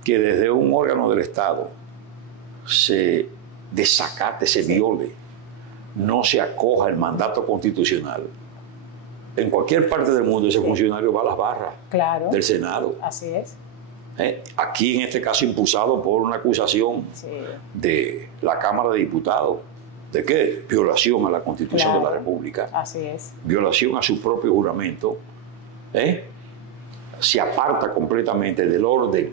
que desde un órgano del Estado se desacate, se viole, no se acoja el mandato constitucional, en cualquier parte del mundo ese funcionario va a las barras del Senado. Así es. Aquí en este caso impulsado por una acusación de la Cámara de Diputados. ¿De qué? Violación a la Constitución de la República. Así es. Violación a su propio juramento. Se aparta completamente del orden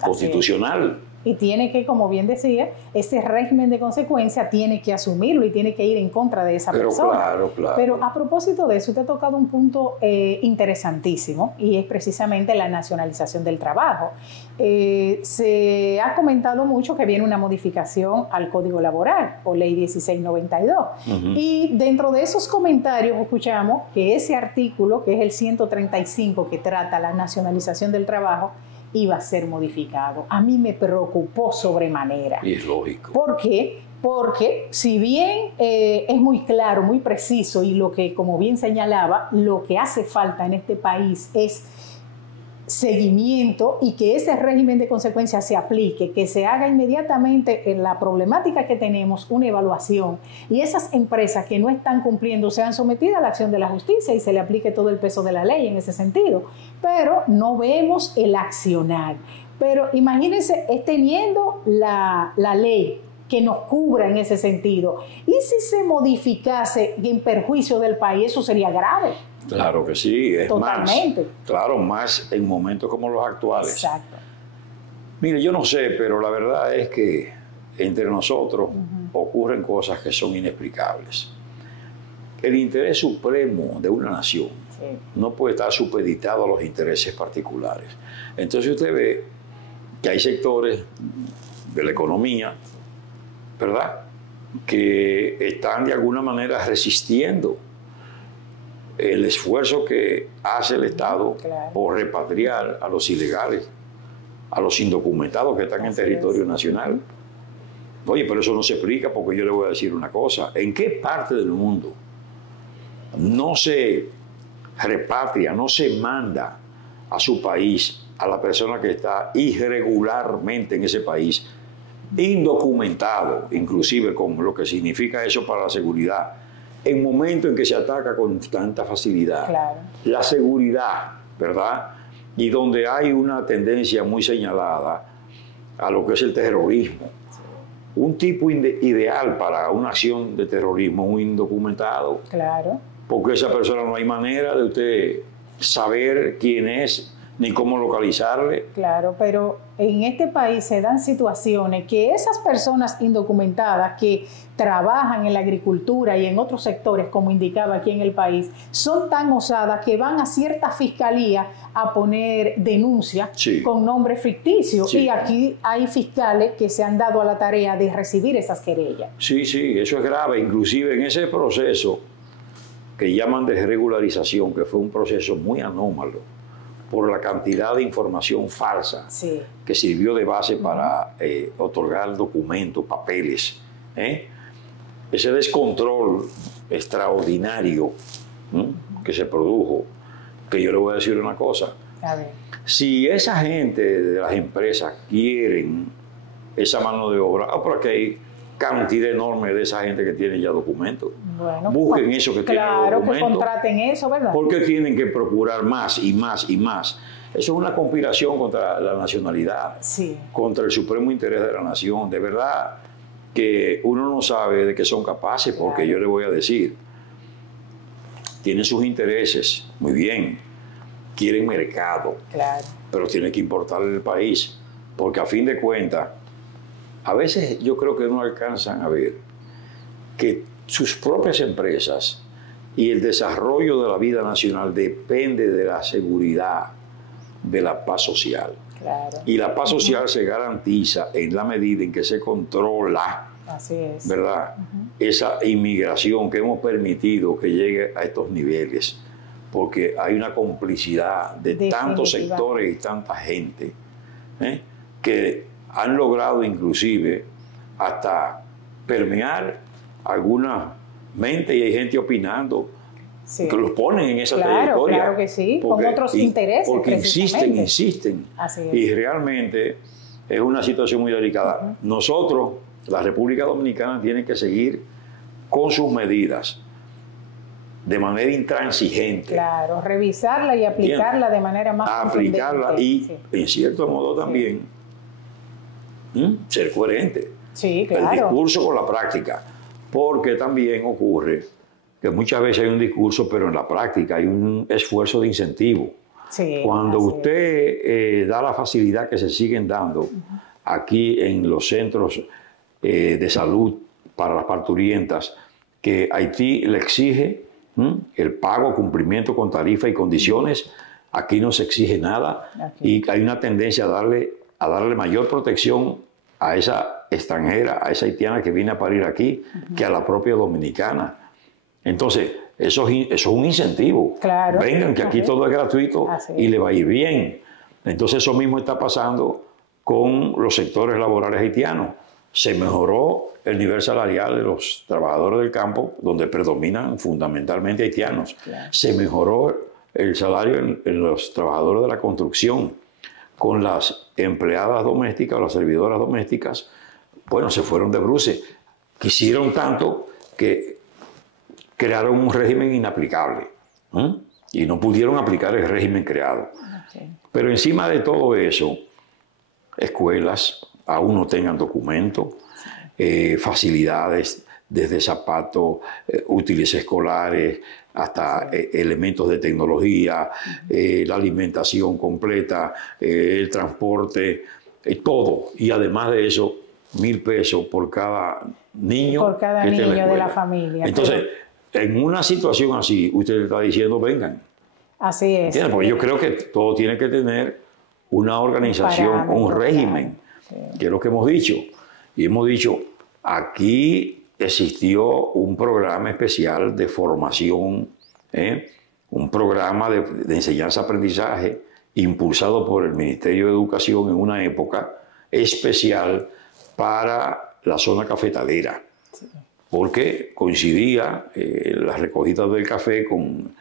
constitucional. Y tiene que, como bien decía, ese régimen de consecuencia tiene que asumirlo y tiene que ir en contra de esa persona. Claro. Pero a propósito de eso, usted ha tocado un punto interesantísimo y es precisamente la nacionalización del trabajo. Se ha comentado mucho que viene una modificación al Código Laboral o Ley 1692. Y dentro de esos comentarios escuchamos que ese artículo, que es el 135 que trata la nacionalización del trabajo, iba a ser modificado. A mí me preocupó sobremanera. Y es lógico. ¿Por qué? Porque si bien es muy claro, muy preciso y lo que, como bien señalaba, lo que hace falta en este país es seguimiento y que ese régimen de consecuencia se aplique, que se haga inmediatamente en la problemática que tenemos una evaluación y esas empresas que no están cumpliendo sean sometidas a la acción de la justicia y se le aplique todo el peso de la ley en ese sentido. Pero no vemos el accionar. Pero imagínense, teniendo la ley que nos cubra en ese sentido, y si se modificase en perjuicio del país, eso sería grave. Claro que sí, es totalmente. Más en momentos como los actuales. Exacto. Mire, yo no sé, pero la verdad es que entre nosotros ocurren cosas que son inexplicables. El interés supremo de una nación no puede estar supeditado a los intereses particulares. Entonces usted ve que hay sectores de la economía, ¿verdad?, que están de alguna manera resistiendo el esfuerzo que hace el Estado por repatriar a los ilegales, a los indocumentados que están en territorio nacional. Oye, pero eso no se explica porque yo le voy a decir una cosa. ¿En qué parte del mundo no se repatria, no se manda a su país a la persona que está irregularmente en ese país, indocumentado, inclusive con lo que significa eso para la seguridad, en momentos en que se ataca con tanta facilidad? Claro. La seguridad, ¿verdad? Y donde hay una tendencia muy señalada a lo que es el terrorismo. Un tipo ideal para una acción de terrorismo, un indocumentado. Claro. Porque esa persona no hay manera de usted saber quién es, ni cómo localizarle. Claro, pero en este país se dan situaciones que esas personas indocumentadas que trabajan en la agricultura y en otros sectores, como indicaba aquí en el país, son tan osadas que van a cierta fiscalía a poner denuncia con nombre ficticio. Y aquí hay fiscales que se han dado a la tarea de recibir esas querellas. Sí, sí, eso es grave. Inclusive en ese proceso que llaman de regularización, que fue un proceso muy anómalo, por la cantidad de información falsa que sirvió de base para otorgar documentos, papeles. Ese descontrol extraordinario que se produjo, que yo le voy a decir una cosa. A ver. Si esa gente de las empresas quieren esa mano de obra, porque hay cantidad enorme de esa gente que tiene ya documentos. Bueno, busquen eso que tienen documentos. Claro, que contraten eso, ¿verdad? Porque tienen que procurar más y más y más. Eso es una conspiración contra la nacionalidad, contra el supremo interés de la nación. De verdad que uno no sabe de qué son capaces, porque yo le voy a decir, tienen sus intereses, muy bien, quieren mercado, pero tienen que importarle el país, porque a fin de cuentas, a veces yo creo que no alcanzan a ver que sus propias empresas y el desarrollo de la vida nacional depende de la seguridad, de la paz social. Claro. Y la paz social se garantiza en la medida en que se controla, ¿verdad? Esa inmigración que hemos permitido que llegue a estos niveles, porque hay una complicidad de tantos sectores y tanta gente que han logrado inclusive hasta permear alguna mente, y hay gente opinando que los ponen en esa trayectoria. Claro que sí, con otros intereses. Porque insisten. Así es. Y realmente es una situación muy delicada. Nosotros, la República Dominicana, tiene que seguir con sus medidas de manera intransigente. Claro, revisarla y aplicarla de manera más aplicarla y, en cierto modo, también ser coherente. Sí, claro. El discurso con la práctica. Porque también ocurre que muchas veces hay un discurso, pero en la práctica hay un esfuerzo de incentivo. Cuando usted da la facilidad que se siguen dando aquí en los centros de salud para las parturientas, que Haití le exige el pago, cumplimiento con tarifa y condiciones, aquí no se exige nada, y hay una tendencia a darle mayor protección a esa extranjera, a esa haitiana que viene a parir aquí, que a la propia dominicana. Entonces, eso es un incentivo. Claro. Vengan, que aquí todo es gratuito y le va a ir bien. Entonces, eso mismo está pasando con los sectores laborales haitianos. Se mejoró el nivel salarial de los trabajadores del campo, donde predominan fundamentalmente haitianos. Se mejoró el salario en los trabajadores de la construcción. Con las empleadas domésticas o las servidoras domésticas, bueno, se fueron de bruces. Quisieron tanto que crearon un régimen inaplicable y no pudieron aplicar el régimen creado. Pero encima de todo eso, escuelas aún no tengan documentos, facilidades desde zapatos, útiles escolares, hasta elementos de tecnología, la alimentación completa, el transporte, todo. Y además de eso, 1.000 pesos por cada niño. Por cada niño de la familia. Entonces, en una situación así, usted le está diciendo, vengan. Así es. ¿Entiendes? Porque yo creo que todo tiene que tener una organización, un régimen, que es lo que hemos dicho. Y hemos dicho, aquí existió un programa especial de formación, un programa de enseñanza-aprendizaje impulsado por el Ministerio de Educación en una época especial para la zona cafetalera, porque coincidía la recogida del café con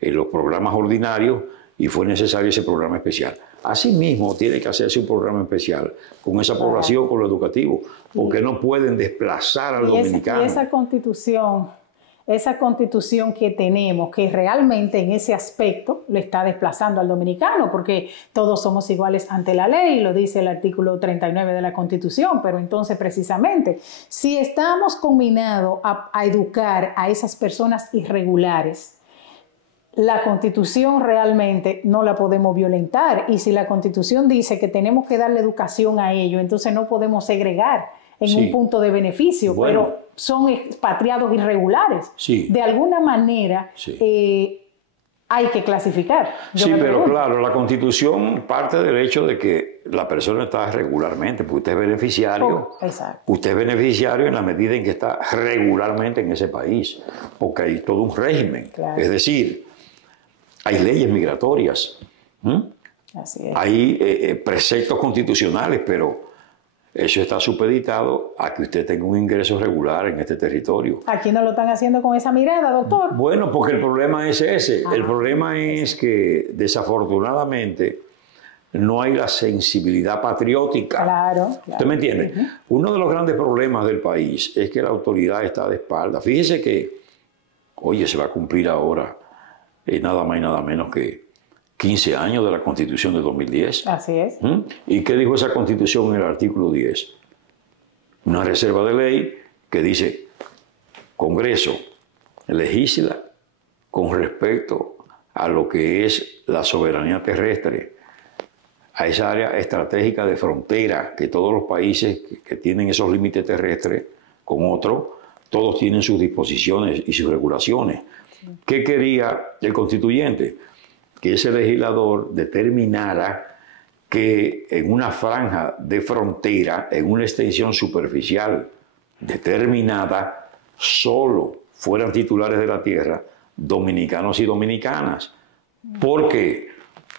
los programas ordinarios y fue necesario ese programa especial. Asimismo, tiene que hacerse un programa especial con esa población, con lo educativo, porque no pueden desplazar al dominicano. Y esa constitución que tenemos, que realmente en ese aspecto lo está desplazando al dominicano, porque todos somos iguales ante la ley, lo dice el artículo 39 de la Constitución, pero entonces precisamente, si estamos combinados a educar a esas personas irregulares, la Constitución realmente no la podemos violentar, y si la Constitución dice que tenemos que darle educación a ellos, entonces no podemos segregar en un punto de beneficio, pero son expatriados irregulares. De alguna manera hay que clasificar. Pero claro, la Constitución parte del hecho de que la persona está regularmente, porque usted es beneficiario. Usted es beneficiario en la medida en que está regularmente en ese país, porque hay todo un régimen. Es decir, hay leyes migratorias, Así es. Hay preceptos constitucionales, pero eso está supeditado a que usted tenga un ingreso regular en este territorio. Aquí no lo están haciendo con esa mirada, doctor. Bueno, porque el problema es ese. El problema es que desafortunadamente no hay la sensibilidad patriótica. Claro. ¿Usted me entiende? Uno de los grandes problemas del país es que la autoridad está de espalda. Fíjese que, oye, se va a cumplir ahora nada más y nada menos que 15 años de la Constitución de 2010. Así es. ¿Y qué dijo esa Constitución en el artículo 10? Una reserva de ley que dice: Congreso legisla con respecto a lo que es la soberanía terrestre, a esa área estratégica de frontera, que todos los países que tienen esos límites terrestres con otros, todos tienen sus disposiciones y sus regulaciones. ¿Qué quería el constituyente? Que ese legislador determinara que en una franja de frontera, en una extensión superficial determinada, solo fueran titulares de la tierra dominicanos y dominicanas. ¿Por qué?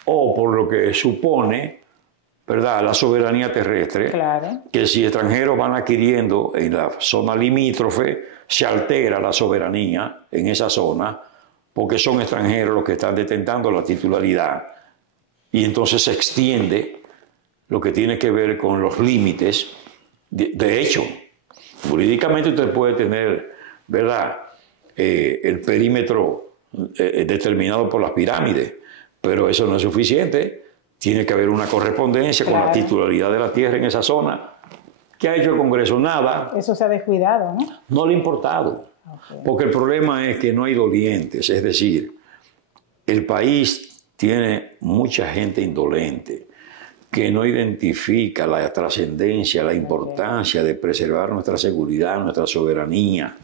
O por lo que supone, ¿verdad?, la soberanía terrestre, que si extranjeros van adquiriendo en la zona limítrofe, se altera la soberanía en esa zona, porque son extranjeros los que están detentando la titularidad, y entonces se extiende lo que tiene que ver con los límites. De hecho, jurídicamente usted puede tener, ¿verdad?, el perímetro determinado por las pirámides, pero eso no es suficiente. Tiene que haber una correspondencia con la titularidad de la tierra en esa zona. ¿Qué ha hecho el Congreso? Nada. Eso se ha descuidado, ¿no? No le ha importado. Porque el problema es que no hay dolientes, es decir, el país tiene mucha gente indolente que no identifica la trascendencia, la importancia de preservar nuestra seguridad, nuestra soberanía,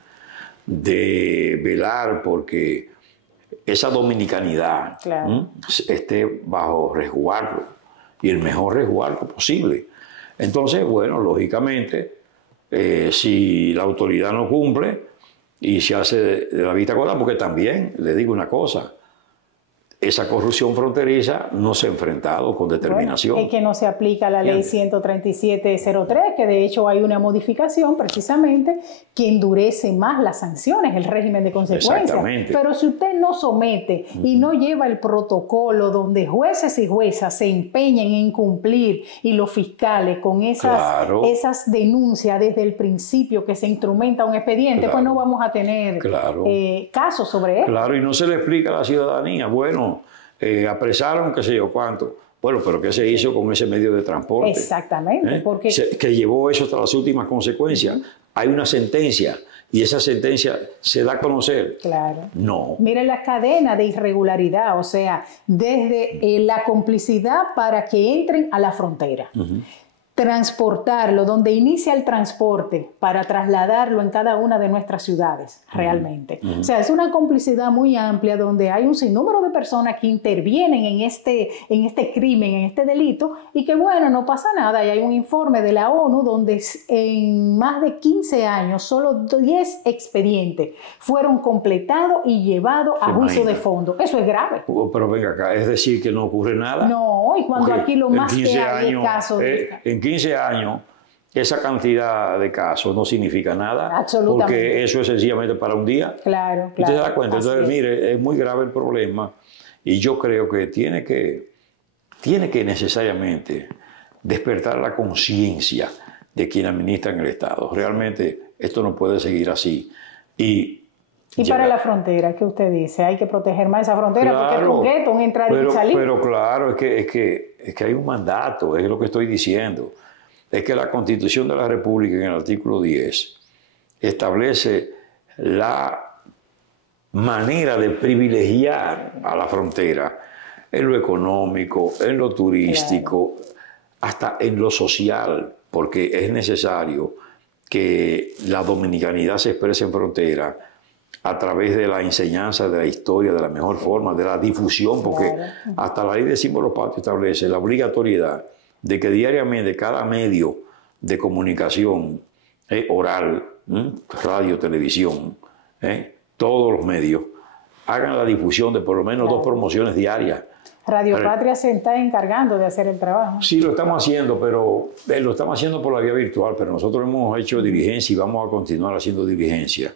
de velar porque esa dominicanidad esté bajo resguardo, y el mejor resguardo posible. Entonces, bueno, lógicamente, si la autoridad no cumple y se hace de la vista gorda, porque también, le digo una cosa, esa corrupción fronteriza no se ha enfrentado con determinación. Es que no se aplica la ley 13703, que de hecho hay una modificación precisamente que endurece más las sanciones, el régimen de consecuencias. Pero si usted no somete y no lleva el protocolo donde jueces y juezas se empeñen en cumplir, y los fiscales con esas denuncias desde el principio que se instrumenta un expediente, pues no vamos a tener casos sobre él. Y no se le explica a la ciudadanía, bueno, apresaron qué sé yo cuánto. Bueno, pero ¿qué se hizo con ese medio de transporte? Exactamente. Porque que llevó eso hasta las últimas consecuencias. Hay una sentencia y esa sentencia se da a conocer. No. Mire la cadena de irregularidad, o sea, desde la complicidad para que entren a la frontera. Transportarlo, donde inicia el transporte para trasladarlo en cada una de nuestras ciudades, realmente. O sea, es una complicidad muy amplia donde hay un sinnúmero de personas que intervienen en este crimen, en este delito, y que bueno, no pasa nada. Y hay un informe de la ONU donde en más de 15 años solo 10 expedientes fueron completados y llevados a juicio de fondo. Eso es grave. Pero venga acá, es decir que no ocurre nada. No, y cuando aquí lo más que hay es casos en 15 años esa cantidad de casos no significa nada. Absolutamente. Porque eso es sencillamente para un día. Claro, claro. ¿Usted se da cuenta? Entonces, mire, es muy grave el problema y yo creo que tiene que necesariamente despertar la conciencia de quien administra en el Estado. Realmente esto no puede seguir así. Y para la frontera, ¿qué usted dice? Hay que proteger más esa frontera, claro, porque es un gueto, un entrar y salir. Pero claro, es que hay un mandato, es lo que estoy diciendo. Es que la Constitución de la República, en el artículo 10, establece la manera de privilegiar a la frontera en lo económico, en lo turístico, claro, hasta en lo social, porque es necesario que la dominicanidad se exprese en frontera a través de la enseñanza de la historia de la mejor forma, de la difusión, porque claro, hasta la ley de símbolos patrios establece la obligatoriedad de que diariamente cada medio de comunicación oral, radio, televisión, todos los medios, hagan la difusión de por lo menos 2 promociones diarias. Radio Patria se está encargando de hacer el trabajo. Sí, lo estamos haciendo, pero lo estamos haciendo por la vía virtual, pero nosotros hemos hecho diligencia y vamos a continuar haciendo diligencia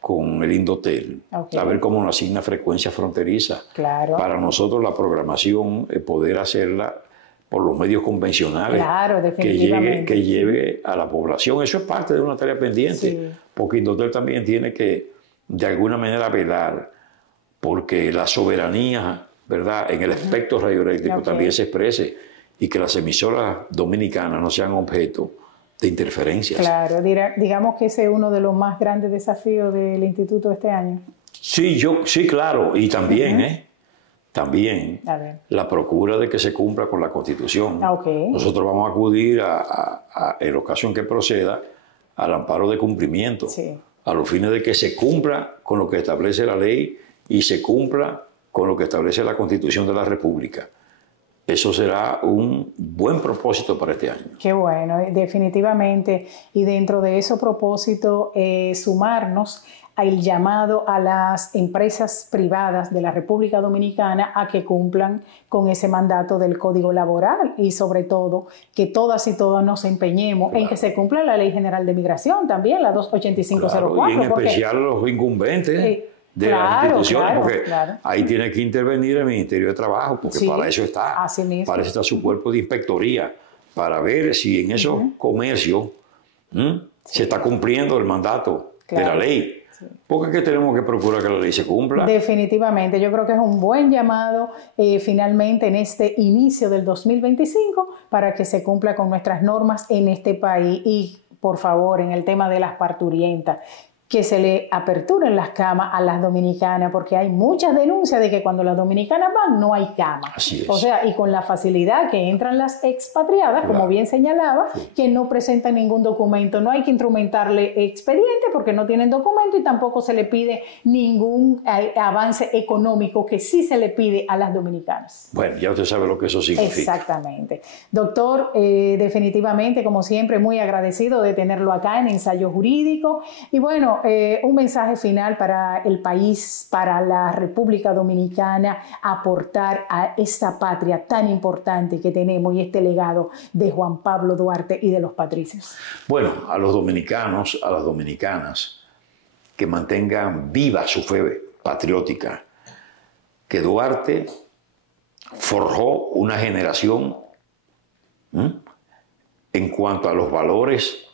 con el Indotel, a ver cómo nos asigna frecuencia fronteriza. Claro. Para nosotros la programación, poder hacerla por los medios convencionales, claro, definitivamente, que llegue a la población. Eso es parte de una tarea pendiente, sí, porque Indotel también tiene que, de alguna manera, velar porque la soberanía, ¿verdad?, en el espectro radioeléctrico también se exprese y que las emisoras dominicanas no sean objeto de interferencias. Claro, digamos que ese es uno de los más grandes desafíos del instituto este año. Sí, sí, claro, y también, también la procura de que se cumpla con la Constitución. Nosotros vamos a acudir en la ocasión que proceda al amparo de cumplimiento, sí, a los fines de que se cumpla con lo que establece la ley y se cumpla con lo que establece la Constitución de la República. Eso será un buen propósito para este año. Qué bueno, definitivamente. Y dentro de ese propósito, sumarnos al llamado a las empresas privadas de la República Dominicana a que cumplan con ese mandato del Código Laboral y sobre todo que todas y todos nos empeñemos en que se cumpla la Ley General de Migración también, la 28504. Claro, y en especial los incumbentes de las instituciones, porque ahí tiene que intervenir el Ministerio de Trabajo, porque sí, para eso está, para eso está su cuerpo de inspectoría, para ver si en esos comercios se está cumpliendo el mandato de la ley. Porque es que tenemos que procurar que la ley se cumpla. Definitivamente, yo creo que es un buen llamado finalmente en este inicio del 2025 para que se cumpla con nuestras normas en este país y por favor en el tema de las parturientas, que se le aperturen las camas a las dominicanas, porque hay muchas denuncias de que cuando las dominicanas van no hay camas. Así es. O sea, y con la facilidad que entran las expatriadas, como bien señalaba, que no presentan ningún documento. No hay que instrumentarle expediente porque no tienen documento y tampoco se le pide ningún avance económico que sí se le pide a las dominicanas. Bueno, ya usted sabe lo que eso significa. Exactamente. Doctor, definitivamente, como siempre, muy agradecido de tenerlo acá en Ensayo Jurídico. Y bueno, un mensaje final para el país, para la República Dominicana, aportar a esta patria tan importante que tenemos y este legado de Juan Pablo Duarte y de los patricios. Bueno, a los dominicanos, a las dominicanas, que mantengan viva su fe patriótica, que Duarte forjó una generación en cuanto a los valores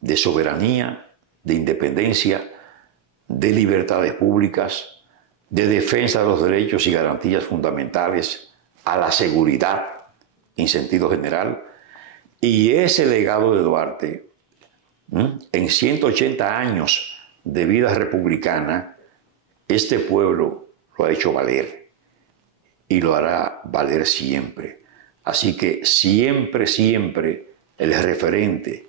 de soberanía, de independencia, de libertades públicas, de defensa de los derechos y garantías fundamentales, a la seguridad en sentido general. Y ese legado de Duarte, en 180 años de vida republicana, este pueblo lo ha hecho valer y lo hará valer siempre. Así que siempre, siempre el referente,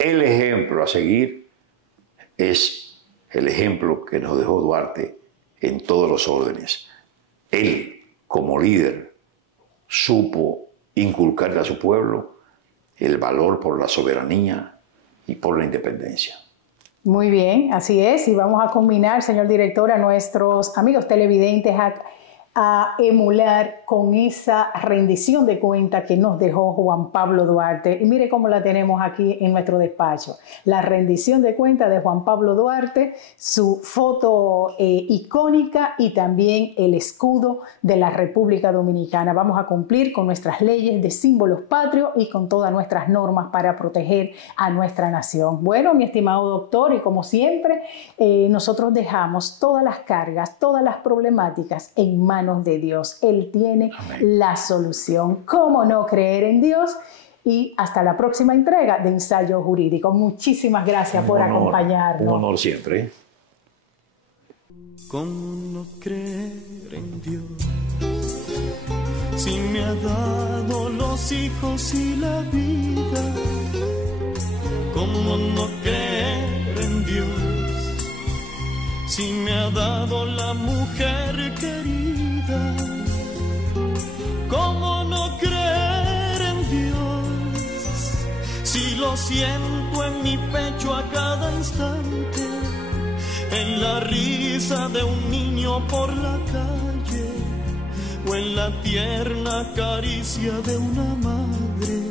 el ejemplo a seguir es el ejemplo que nos dejó Duarte en todos los órdenes. Él, como líder, supo inculcarle a su pueblo el valor por la soberanía y por la independencia. Muy bien, así es. Y vamos a combinar, señor director, a nuestros amigos televidentes a emular con esa rendición de cuenta que nos dejó Juan Pablo Duarte. Y mire cómo la tenemos aquí en nuestro despacho. La rendición de cuenta de Juan Pablo Duarte, su foto icónica y también el escudo de la República Dominicana. Vamos a cumplir con nuestras leyes de símbolos patrios y con todas nuestras normas para proteger a nuestra nación. Bueno, mi estimado doctor, y como siempre, nosotros dejamos todas las cargas, todas las problemáticas en manos de Dios. Él tiene la solución. ¿Cómo no creer en Dios? Y hasta la próxima entrega de Ensayo Jurídico. Muchísimas gracias por acompañarnos. Un honor siempre. ¿Cómo no creer en Dios? Si me ha dado los hijos y la vida. ¿Cómo no creer en Dios? Si me ha dado la mujer querida. ¿Cómo no creer en Dios? Si lo siento en mi pecho a cada instante, en la risa de un niño por la calle, o en la tierna caricia de una madre.